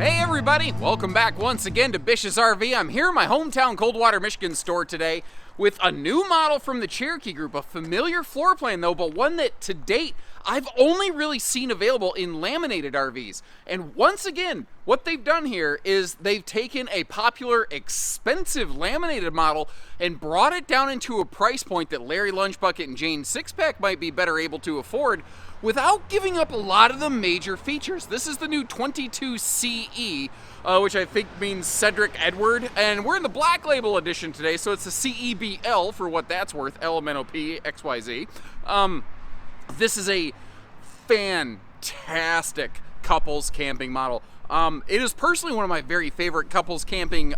Hey everybody, welcome back once again to Bish's RV. I'm here in my hometown Coldwater, Michigan store today with a new model from the Cherokee group, a familiar floor plan though, but one that to date I've only really seen available in laminated RVs. And once again, what they've done here is they've taken a popular, expensive laminated model and brought it down into a price point that Larry Lunchbucket and Jane Sixpack might be better able to afford without giving up a lot of the major features. This is the new 22CE, which I think means Cedric Edward, and we're in the Black Label edition today, so it's a CEBL for what that's worth, LMNOP XYZ. This is a fantastic couples camping model. It is personally one of my very favorite couples camping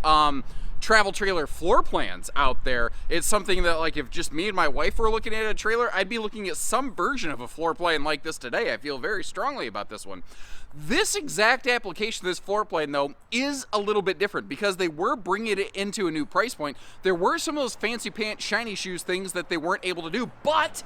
travel trailer floor plans out there. It's something that, like, if just me and my wife were looking at a trailer, I'd be looking at some version of a floor plan like this today. I feel very strongly about this one. This exact application of this floor plan, though, is a little bit different because they were bringing it into a new price point. There were some of those fancy pants, shiny shoes things that they weren't able to do, but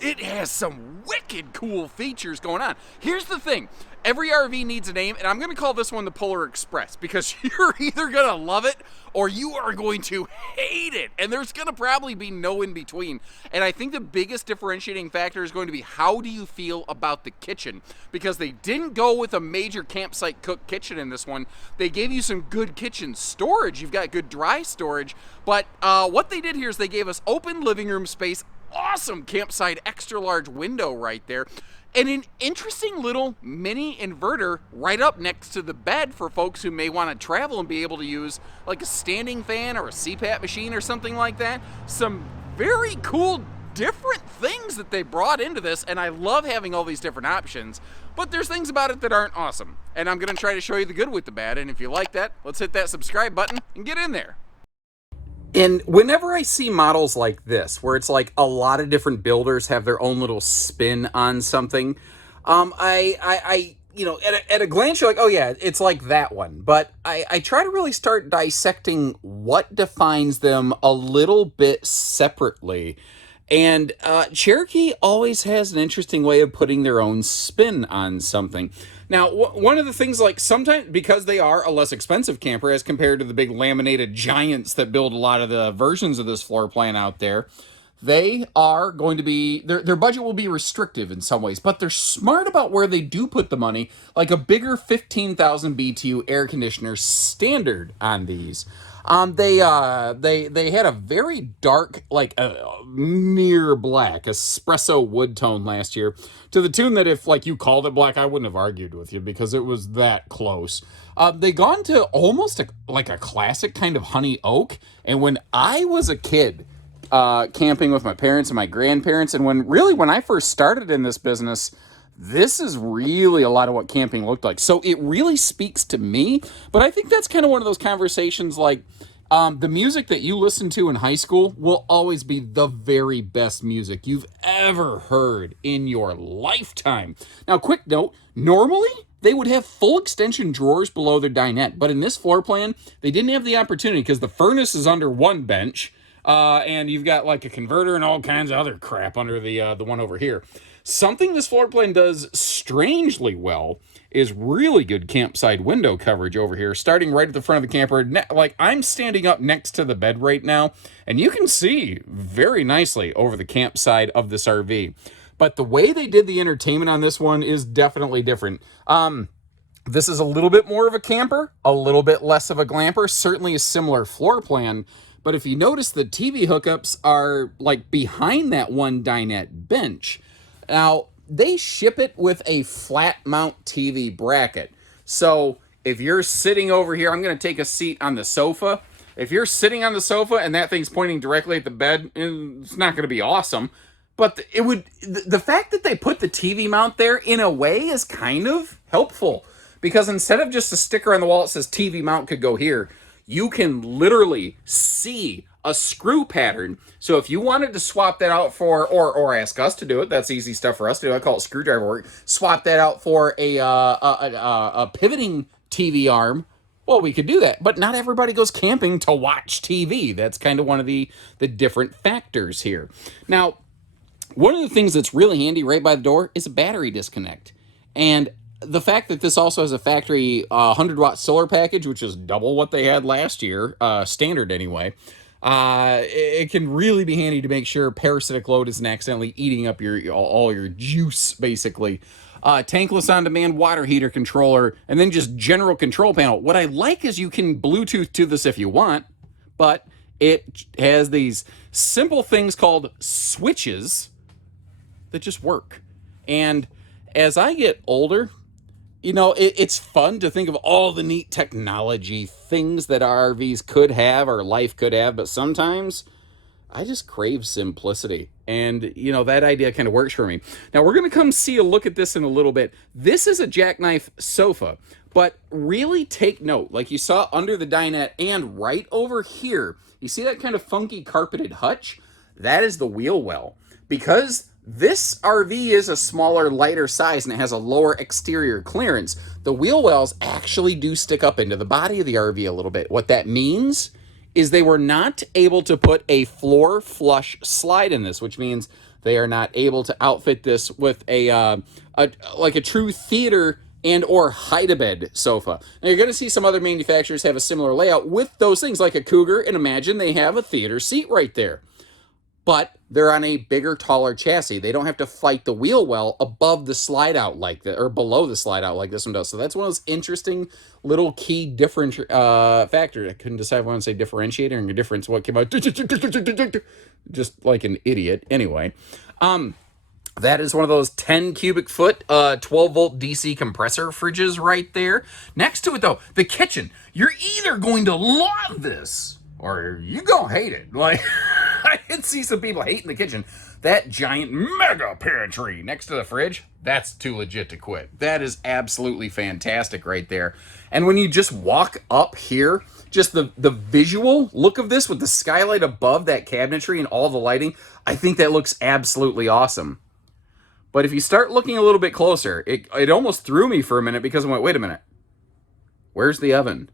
it has some wicked cool features going on. Here's the thing. Every RV needs a name, and I'm going to call this one the Polar Express because you're either going to love it or you are going to hate it, and there's going to probably be no in between. And I think the biggest differentiating factor is going to be how do you feel about the kitchen, because they didn't go with a major campsite cook kitchen in this one. They gave you some good kitchen storage. You've got good dry storage, but what they did here is they gave us open living room space, awesome campsite extra large window right there, and an interesting little mini inverter right up next to the bed for folks who may want to travel and be able to use like a standing fan or a CPAP machine or something like that. Some very cool different things that they brought into this, and I love having all these different options, but there's things about it that aren't awesome, and I'm going to try to show you the good with the bad. And if you like that, let's hit that subscribe button and get in there. And whenever I see models like this, where it's like a lot of different builders have their own little spin on something, I you know, at a glance, you're like, oh yeah, it's like that one. But I try to really start dissecting what defines them a little bit separately. And Cherokee always has an interesting way of putting their own spin on something. Now, one of the things, like, sometimes, because they are a less expensive camper as compared to the big laminated giants that build a lot of the versions of this floor plan out there, they are going to be, their budget will be restrictive in some ways, but they're smart about where they do put the money, like a bigger 15,000 BTU air conditioner standard on these. They had a very dark, like near black espresso wood tone last year, to the tune that if like you called it black, I wouldn't have argued with you because it was that close. They gone to almost like a classic kind of honey oak, and when I was a kid, camping with my parents and my grandparents, and when I first started in this business, this is really a lot of what camping looked like. So it really speaks to me, but I think that's kind of one of those conversations like, the music that you listened to in high school will always be the very best music you've ever heard in your lifetime. Now, quick note, normally they would have full extension drawers below their dinette, but in this floor plan, they didn't have the opportunity because the furnace is under one bench, and you've got like a converter and all kinds of other crap under the one over here. Something this floor plan does strangely well is really good campsite window coverage over here, starting right at the front of the camper. Like, I'm standing up next to the bed right now, and you can see very nicely over the campsite of this RV. But the way they did the entertainment on this one is definitely different. This is a little bit more of a camper, a little bit less of a glamper, certainly a similar floor plan. But if you notice, the TV hookups are like behind that one dinette bench. Now, they ship it with a flat mount TV bracket. So if you're sitting over here, I'm going to take a seat on the sofa. If you're sitting on the sofa and that thing's pointing directly at the bed, it's not going to be awesome. But the fact that they put the TV mount there in a way is kind of helpful, because instead of just a sticker on the wall that says TV mount could go here, you can literally see a screw pattern. So if you wanted to swap that out for, or ask us to do it, that's easy stuff for us to do. I call it screwdriver work. Swap that out for a pivoting TV arm. Well, we could do that, but not everybody goes camping to watch TV. That's kind of one of the different factors here. Now, one of the things that's really handy right by the door is a battery disconnect. And the fact that this also has a factory 100-watt solar package, which is double what they had last year, standard anyway, it can really be handy to make sure parasitic load isn't accidentally eating up all your juice, basically. Tankless on-demand water heater controller, and then just general control panel. What I like is you can Bluetooth to this if you want, but it has these simple things called switches that just work. And as I get older, it's fun to think of all the neat technology things that RVs could have or life could have, but sometimes I just crave simplicity. And, that idea kind of works for me. Now, we're going to come see a look at this in a little bit. This is a jackknife sofa, but really take note. Like you saw under the dinette and right over here, you see that kind of funky carpeted hutch? That is the wheel well. Because this RV is a smaller, lighter size and it has a lower exterior clearance, the wheel wells actually do stick up into the body of the RV a little bit. What that means is they were not able to put a floor flush slide in this, which means they are not able to outfit this with a true theater and or hide-a-bed sofa. Now you're going to see some other manufacturers have a similar layout with those things, like a Cougar, and imagine they have a theater seat right there. But they're on a bigger, taller chassis. They don't have to fight the wheel well above the slide out like that, or below the slide out like this one does. So that's one of those interesting little key different factors. I couldn't decide if I want to say differentiator and difference. What came out just like an idiot. Anyway, that is one of those 10 cubic foot, 12 volt DC compressor fridges right there. Next to it though, the kitchen. You're either going to love this or you're gonna hate it. Like, I can see some people hating the kitchen. That giant mega pantry next to the fridge, that's too legit to quit. That is absolutely fantastic right there. And when you just walk up here, just the visual look of this with the skylight above that cabinetry and all the lighting, I think that looks absolutely awesome. But if you start looking a little bit closer, it almost threw me for a minute because I went, wait a minute, where's the oven?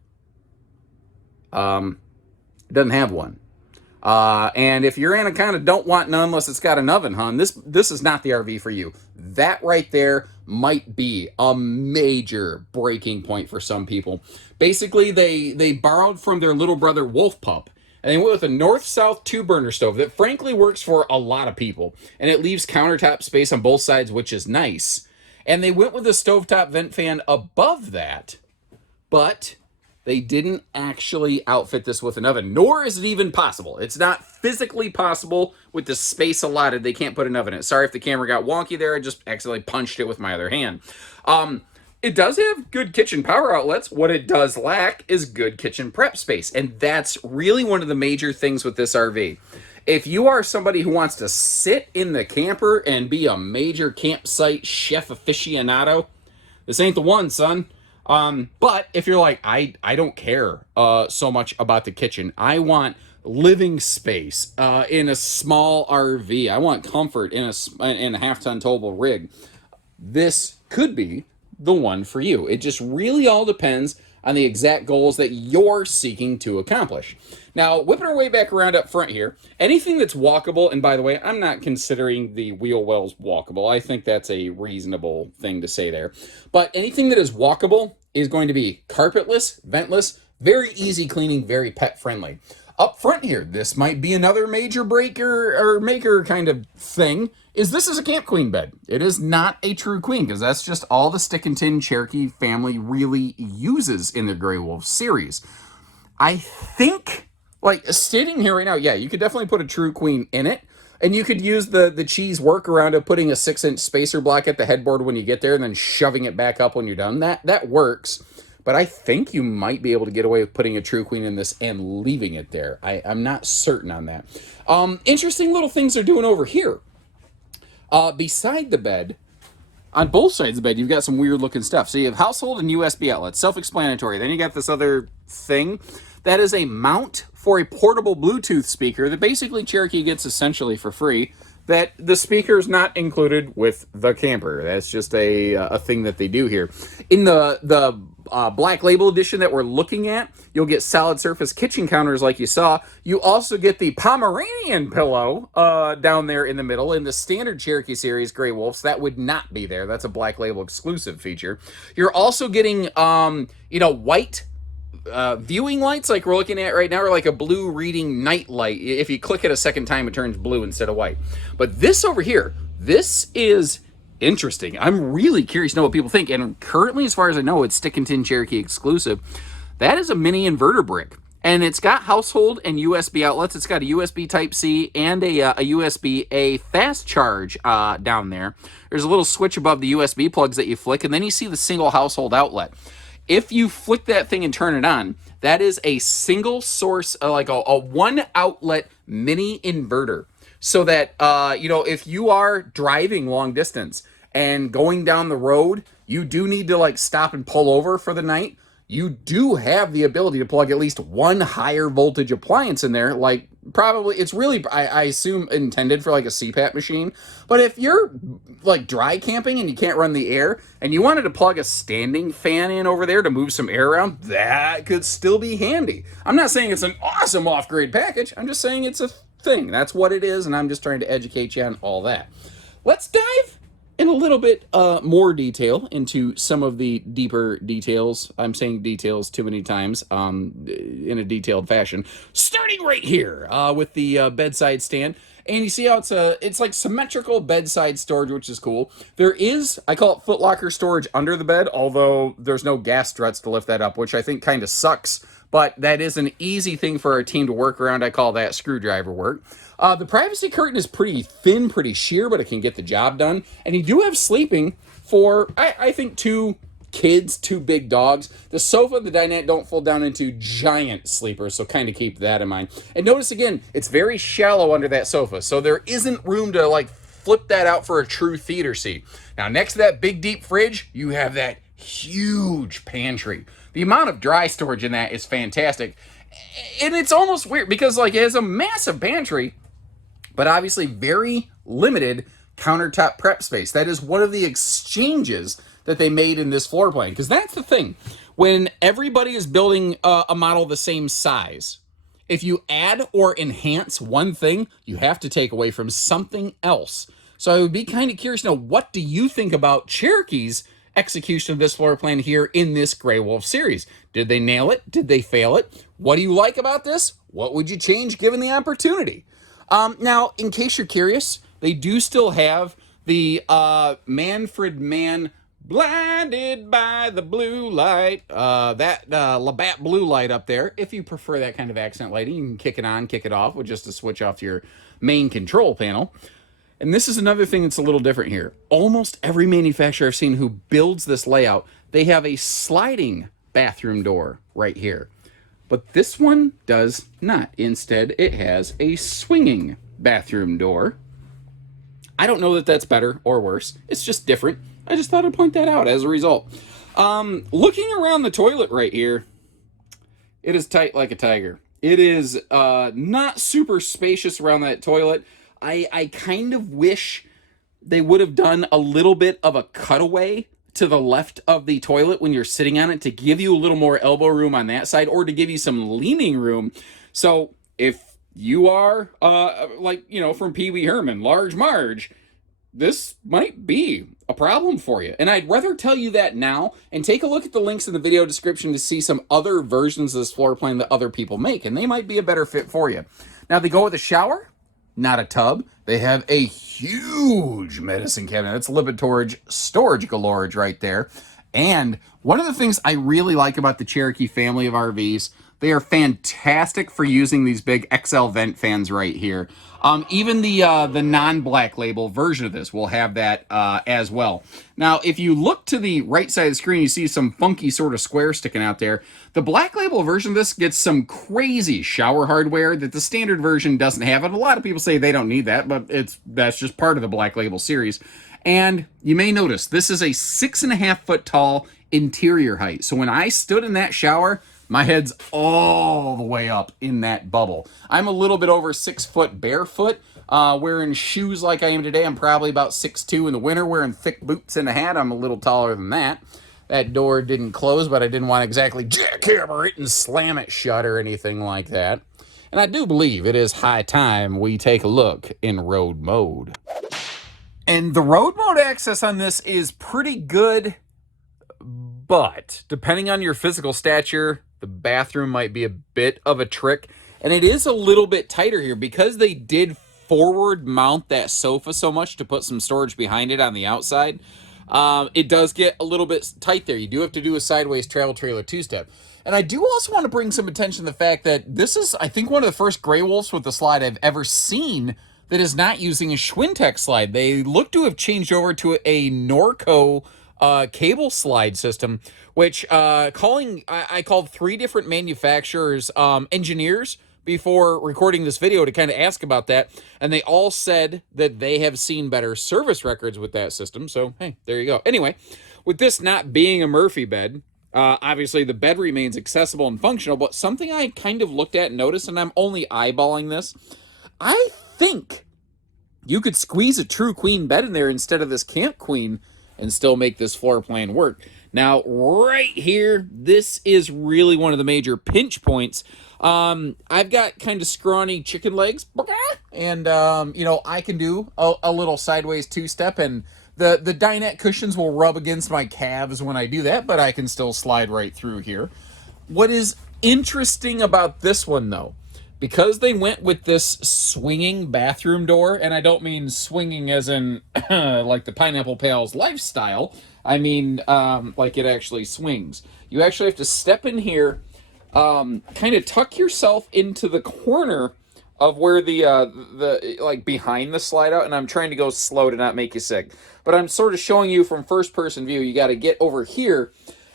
It doesn't have one. And if you're in a kind of don't want none unless it's got an oven, hon, this is not the RV for you. That right there might be a major breaking point for some people. Basically, they borrowed from their little brother Wolf Pup, and they went with a north-south 2-burner stove that frankly works for a lot of people, and it leaves countertop space on both sides, which is nice. And they went with a stovetop vent fan above that, but they didn't actually outfit this with an oven, nor is it even possible. It's not physically possible with the space allotted. They can't put an oven in it. Sorry if the camera got wonky there. I just accidentally punched it with my other hand. It does have good kitchen power outlets. What it does lack is good kitchen prep space, and that's really one of the major things with this RV. If you are somebody who wants to sit in the camper and be a major campsite chef aficionado, this ain't the one, son. But if you're like, I don't care so much about the kitchen. I want living space in a small RV. I want comfort in a half-ton towable rig. This could be the one for you. It just really all depends on the exact goals that you're seeking to accomplish. Now, whipping our way back around up front here, anything that's walkable, and by the way, I'm not considering the wheel wells walkable. I think that's a reasonable thing to say there. But anything that is walkable is going to be carpetless, ventless, very easy cleaning, very pet friendly. Up front here, this might be another major breaker or maker kind of thing, this is a camp queen bed. It is not a true queen, because that's just all the stick and tin Cherokee family really uses in their Grey Wolf series. I think, like, sitting here right now, yeah, you could definitely put a true queen in it, and you could use the cheese workaround of putting a 6-inch spacer block at the headboard when you get there and then shoving it back up when you're done. That works. But I think you might be able to get away with putting a true queen in this and leaving it there. I'm not certain on that. Interesting little things they're doing over here. Beside the bed, on both sides of the bed, you've got some weird looking stuff. So you have household and USB outlets, self-explanatory. Then you got this other thing that is a mount for a portable Bluetooth speaker that basically Cherokee gets essentially for free. That the speaker is not included with the camper. That's just a thing that they do here. In the Black Label edition that we're looking at, you'll get solid surface kitchen counters like you saw. You also get the Pomeranian pillow down there in the middle. In the standard Cherokee series Grey Wolves, that would not be there. That's a Black Label exclusive feature. You're also getting, white viewing lights like we're looking at right now, or like a blue reading night light. If you click it a second time, it turns blue instead of white. But this over here, this is interesting. I'm really curious to know what people think. And currently, as far as I know, it's Stick and Tin Cherokee exclusive. That is a mini inverter brick. And it's got household and USB outlets. It's got a USB Type-C and a USB-A fast charge down there. There's a little switch above the USB plugs that you flick, and then you see the single household outlet. If you flick that thing and turn it on, that is a single source, like a one outlet mini inverter. So that, if you are driving long distance and going down the road, you do need to like stop and pull over for the night. You do have the ability to plug at least one higher voltage appliance in there. Like probably, it's really, I assume, intended for like a CPAP machine. But if you're like dry camping and you can't run the air and you wanted to plug a standing fan in over there to move some air around, that could still be handy. I'm not saying it's an awesome off-grid package. I'm just saying it's a thing. That's what it is, and I'm just trying to educate you on all that. Let's dive in a little bit more detail into some of the deeper details. I'm saying details too many times in a detailed fashion. Starting right here with the bedside stand. And you see how it's like symmetrical bedside storage, which is cool. There is, I call it footlocker storage under the bed, although there's no gas struts to lift that up, which I think kind of sucks. But that is an easy thing for our team to work around. I call that screwdriver work. The privacy curtain is pretty thin, pretty sheer, but it can get the job done. And you do have sleeping for, I think, 2 kids, 2 big dogs. The sofa and the dinette don't fold down into giant sleepers, so kind of keep that in mind. And notice again, it's very shallow under that sofa, so there isn't room to like flip that out for a true theater seat. Now, next to that big deep fridge, you have that huge pantry. The amount of dry storage in that is fantastic. And it's almost weird because like it has a massive pantry, but obviously very limited countertop prep space. That is one of the exchanges that they made in this floor plan. Because that's the thing. When everybody is building a model the same size, if you add or enhance one thing, you have to take away from something else. So I would be kind of curious to know, what do you think about Cherokee's execution of this floor plan here in this Grey Wolf series? Did they nail it? Did they fail it? What do you like about this? What would you change given the opportunity? Now, in case you're curious, they do still have the Manfred Mann Blinded by the Blue Light, that Labatt blue light up there. If you prefer that kind of accent lighting, you can kick it on, kick it off with just a switch off your main control panel. And this is another thing that's a little different here. Almost every manufacturer I've seen who builds this layout, they have a sliding bathroom door right here. But this one does not. Instead, it has a swinging bathroom door. I don't know that that's better or worse. It's just different. I just thought I'd point that out as a result. Looking around the toilet right here, it is tight like a tiger. It is not super spacious around that toilet. I kind of wish they would have done a little bit of a cutaway to the left of the toilet when you're sitting on it to give you a little more elbow room on that side, or to give you some leaning room. So if you are from Pee Wee Herman, Large Marge, this might be a problem for you. And I'd rather tell you that now and take a look at the links in the video description to see some other versions of this floor plan that other people make, and they might be a better fit for you. Now, they go with a shower, not a tub. They have a huge medicine cabinet. That's Lipitorage storage galore right there. And one of the things I really like about the Cherokee family of RVs, they are fantastic for using these big XL vent fans right here. Even the non-Black Label version of this will have that as well. Now, if you look to the right side of the screen, you see some funky sort of square sticking out there. The Black Label version of this gets some crazy shower hardware that the standard version doesn't have. And a lot of people say they don't need that, but that's just part of the Black Label series. And you may notice this is a 6.5 foot tall interior height. So when I stood in that shower, my head's all the way up in that bubble. I'm a little bit over 6 foot barefoot, wearing shoes like I am today. I'm probably about 6'2" in the winter, wearing thick boots and a hat. I'm a little taller than that. That door didn't close, but I didn't want to exactly jackhammer it and slam it shut or anything like that. And I do believe it is high time we take a look in road mode. And the road mode access on this is pretty good, but depending on your physical stature, the bathroom might be a bit of a trick. And it is a little bit tighter here because they did forward mount that sofa so much to put some storage behind it on the outside. It does get a little bit tight there. You do have to do a sideways travel trailer two-step. And I do also want to bring some attention to the fact that this is, I think, one of the first Grey Wolves with the slide I've ever seen that is not using a Schwintek slide. They look to have changed over to a Norco cable slide system, which I called 3 different manufacturers engineers before recording this video to kind of ask about that, and they all said that they have seen better service records with that system. So hey, there you go. Anyway, with this not being a Murphy bed, obviously the bed remains accessible and functional, but something I kind of looked at and noticed, and I'm only eyeballing this, I think you could squeeze a true queen bed in there instead of this camp queen and still make this floor plan work. Now, right here, this is really one of the major pinch points. I've got kind of scrawny chicken legs, and, you know, I can do a little sideways two-step, and the dinette cushions will rub against my calves when I do that, but I can still slide right through here. What is interesting about this one, though, because they went with this swinging bathroom door, and I don't mean swinging as in like the Pineapple Pals lifestyle. I mean like it actually swings. You actually have to step in here, kind of tuck yourself into the corner of where the like behind the slide out, and I'm trying to go slow to not make you sick. But I'm sort of showing you from first person view. You got to get over here,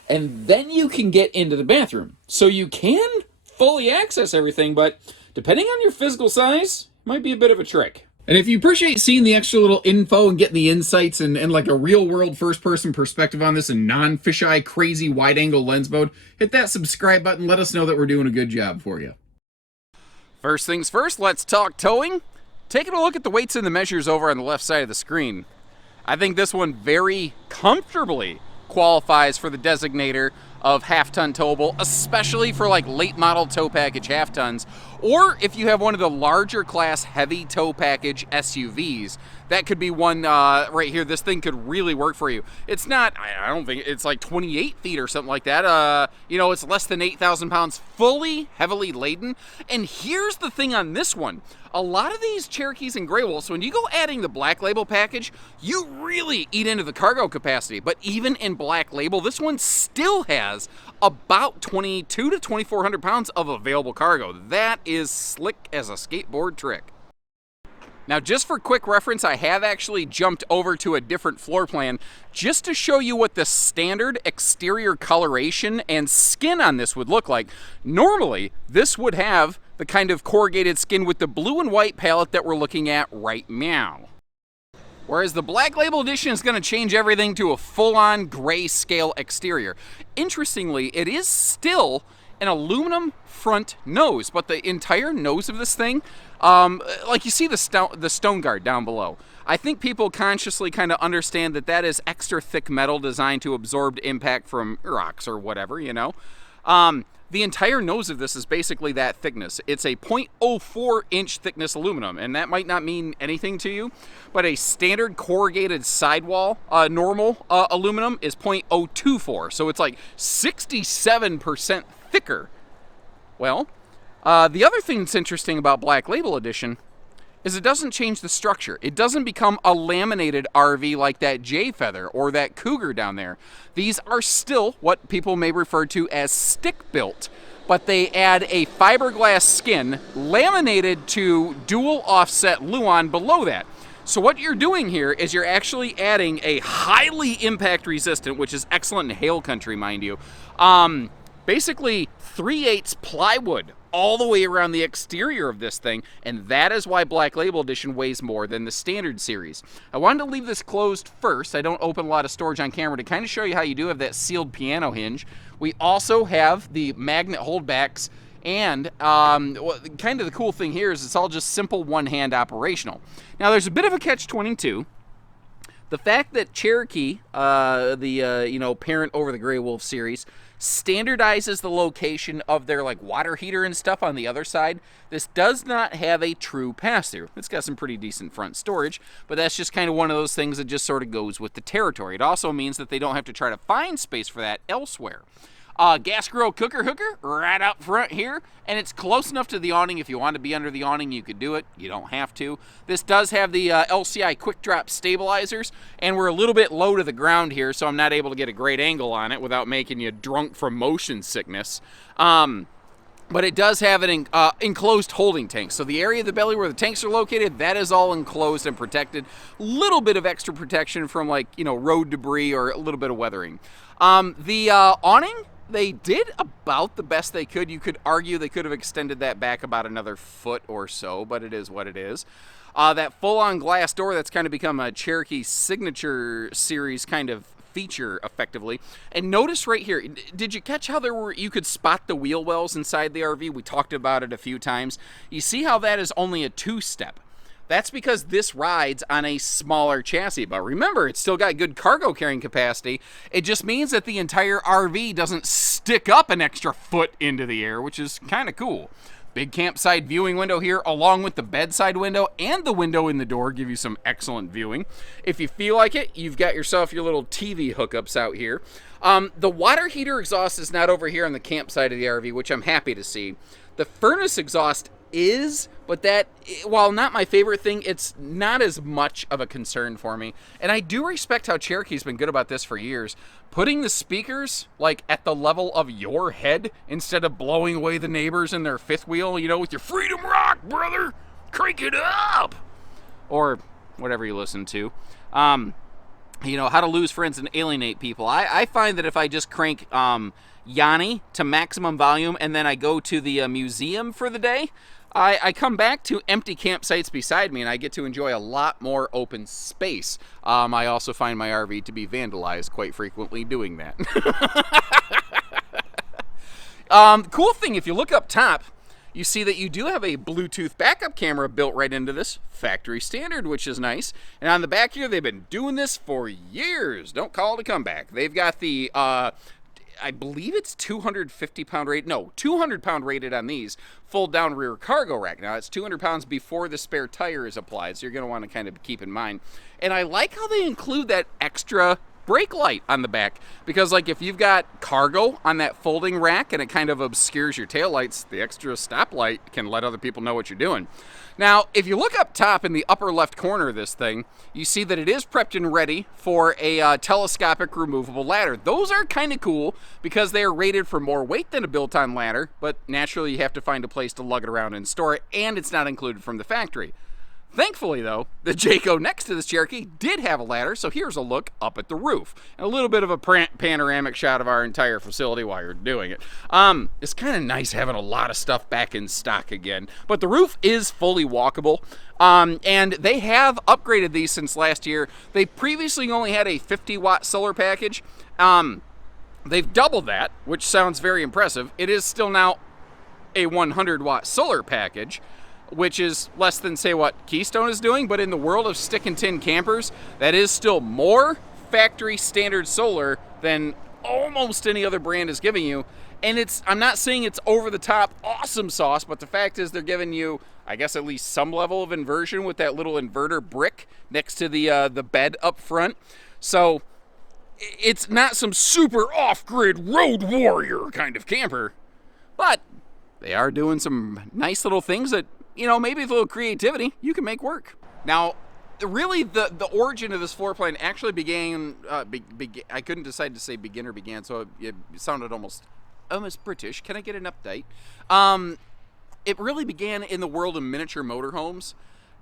and then you can get into the bathroom. So you can fully access everything, but depending on your physical size, might be a bit of a trick. And if you appreciate seeing the extra little info and getting the insights and like a real world first person perspective on this in non-fisheye crazy wide angle lens mode, hit that subscribe button. Let us know that we're doing a good job for you. First things first, let's talk towing. Taking a look at the weights and the measures over on the left side of the screen. I think this one very comfortably qualifies for the designator of half-ton towable, especially for like late model tow package half-tons, or if you have one of the larger class heavy tow package SUVs, that could be one right here. This thing could really work for you. It's not, I don't think, it's like 28 feet or something like that. You know, it's less than 8,000 pounds, fully heavily laden. And here's the thing on this one. A lot of these Cherokees and Grey Wolves, when you go adding the Black Label package, you really eat into the cargo capacity. But even in Black Label, this one still has about 22 to 2,400 pounds of available cargo. That is slick as a skateboard trick. Now, just for quick reference, I have actually jumped over to a different floor plan just to show you what the standard exterior coloration and skin on this would look like. Normally, this would have the kind of corrugated skin with the blue and white palette that we're looking at right now. Whereas the Black Label Edition is going to change everything to a full-on grayscale exterior. Interestingly, it is still an aluminum front nose, but the entire nose of this thing, like you see the stone guard down below. I think people consciously kind of understand that that is extra thick metal designed to absorb impact from rocks or whatever, you know. The entire nose of this is basically that thickness. It's a 0.04 inch thickness aluminum, and that might not mean anything to you, but a standard corrugated sidewall normal aluminum is 0.024, so it's like 67% thicker. Well, the other thing that's interesting about Black Label Edition is it doesn't change the structure. It doesn't become a laminated RV like that J-Feather or that Cougar down there. These are still what people may refer to as stick-built, but they add a fiberglass skin laminated to dual offset Luan below that. So what you're doing here is you're actually adding a highly impact resistant, which is excellent in hail country, mind you, basically 3/8 plywood all the way around the exterior of this thing, and that is why Black Label Edition weighs more than the standard series. I wanted to leave this closed first. I don't open a lot of storage on camera to kind of show you how you do have that sealed piano hinge. We also have the magnet holdbacks, and kind of the cool thing here is it's all just simple one-hand operational. Now there's a bit of a catch-22. The fact that Cherokee, the parent over the Grey Wolf series, standardizes the location of their like water heater and stuff on the other side. This does not have a true pass-through. It's got some pretty decent front storage, but that's just kind of one of those things that just sort of goes with the territory. It also means that they don't have to try to find space for that elsewhere. Gas grill cooker hooker right out front here, and it's close enough to the awning. If you want to be under the awning, you could do it. You don't have to. This does have the LCI quick drop stabilizers, and we're a little bit low to the ground here, so I'm not able to get a great angle on it without making you drunk from motion sickness. But it does have an enclosed holding tank. So the area of the belly where the tanks are located, that is all enclosed and protected. Little bit of extra protection from road debris or a little bit of weathering. The awning, they did about the best they could. You could argue they could have extended that back about another foot or so, but it is what it is. That full-on glass door, that's kind of become a Cherokee signature series kind of feature effectively. And notice right here, did you catch how you could spot the wheel wells inside the RV? We talked about it a few times. You see how that is only a two-step. That's because this rides on a smaller chassis, but remember, it's still got good cargo carrying capacity. It just means that the entire RV doesn't stick up an extra foot into the air, which is kind of cool. Big campsite viewing window here, along with the bedside window and the window in the door, give you some excellent viewing. If you feel like it, you've got yourself your little TV hookups out here. The water heater exhaust is not over here on the campsite of the RV, which I'm happy to see. The furnace exhaust is, but that, while not my favorite thing, it's not as much of a concern for me. And I do respect how Cherokee's been good about this for years. Putting the speakers, like, at the level of your head instead of blowing away the neighbors in their fifth wheel, with your freedom rock, brother! Crank it up! Or whatever you listen to. How to lose friends and alienate people. I find that if I just crank Yanni to maximum volume and then I go to the museum for the day, I come back to empty campsites beside me and I get to enjoy a lot more open space. I also find my RV to be vandalized quite frequently doing that. Cool thing, if you look up top, you see that you do have a Bluetooth backup camera built right into this, factory standard, which is nice. And on the back here, they've been doing this for years. Don't call it a comeback. They've got the I believe it's 250-pound rated. No, 200-pound rated on these fold-down rear cargo rack. Now, it's 200 pounds before the spare tire is applied, so you're going to want to kind of keep in mind. And I like how they include that extra brake light on the back, because if you've got cargo on that folding rack and it kind of obscures your taillights, the extra stoplight can let other people know what you're doing. Now, if you look up top in the upper left corner of this thing, you see that it is prepped and ready for a telescopic removable ladder. Those are kind of cool because they are rated for more weight than a built-on ladder, but naturally you have to find a place to lug it around and store it, and it's not included from the factory. Thankfully, though, the Jayco next to this Cherokee did have a ladder, so here's a look up at the roof. And a little bit of a panoramic shot of our entire facility while you're doing it. It's kind of nice having a lot of stuff back in stock again. But the roof is fully walkable, and they have upgraded these since last year. They previously only had a 50-watt solar package. They've doubled that, which sounds very impressive. It is still now a 100-watt solar package, which is less than, say, what Keystone is doing, but in the world of stick and tin campers, that is still more factory standard solar than almost any other brand is giving you. And I'm not saying it's over-the-top awesome sauce, but the fact is they're giving you, I guess, at least some level of inversion with that little inverter brick next to the bed up front. So it's not some super off-grid road warrior kind of camper, but they are doing some nice little things that, maybe with a little creativity, you can make work. Now, really, the origin of this floor plan actually began, I couldn't decide to say begin or began, so it sounded almost British. Can I get an update? It really began in the world of miniature motorhomes,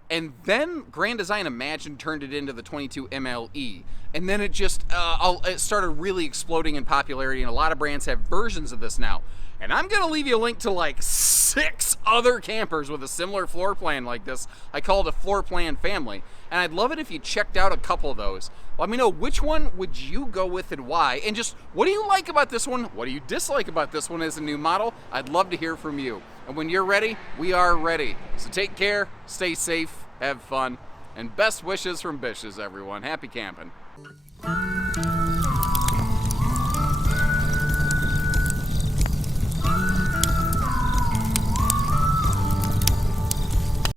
and then Grand Design Imagine turned it into the 22 MLE. And then it just, it started really exploding in popularity, and a lot of brands have versions of this now. And I'm going to leave you a link to 6 other campers with a similar floor plan like this. I call it a floor plan family. And I'd love it if you checked out a couple of those. Let me know which one would you go with and why. And just, what do you like about this one? What do you dislike about this one as a new model? I'd love to hear from you. And when you're ready, we are ready. So take care, stay safe, have fun, And best wishes from Bishes, everyone. Happy camping.